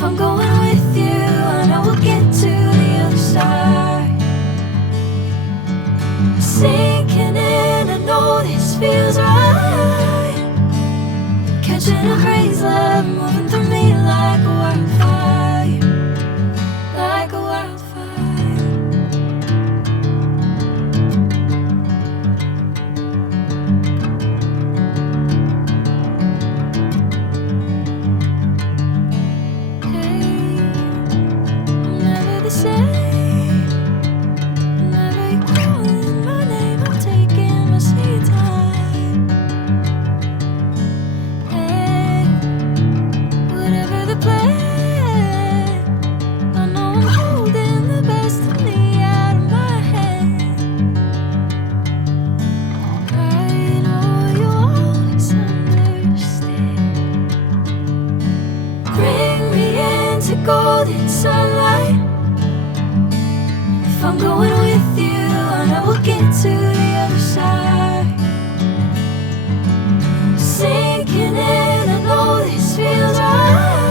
If I'm going with you, I know we'll get to the other side. Sinking in, I know this feels right. Catching a crazy love, moving through me like a wildfire, like a wildfire. Hey, I'm never the same. Whenever you're calling my name, I'm taking my sweet time. Hey, whatever the plan, I know I'm holding the best of me out of my hand. I know you'll always understand. Bring me into golden sunlight. If I'm going with you, I know we'll get to the other side. Sinking in, I know this feels right.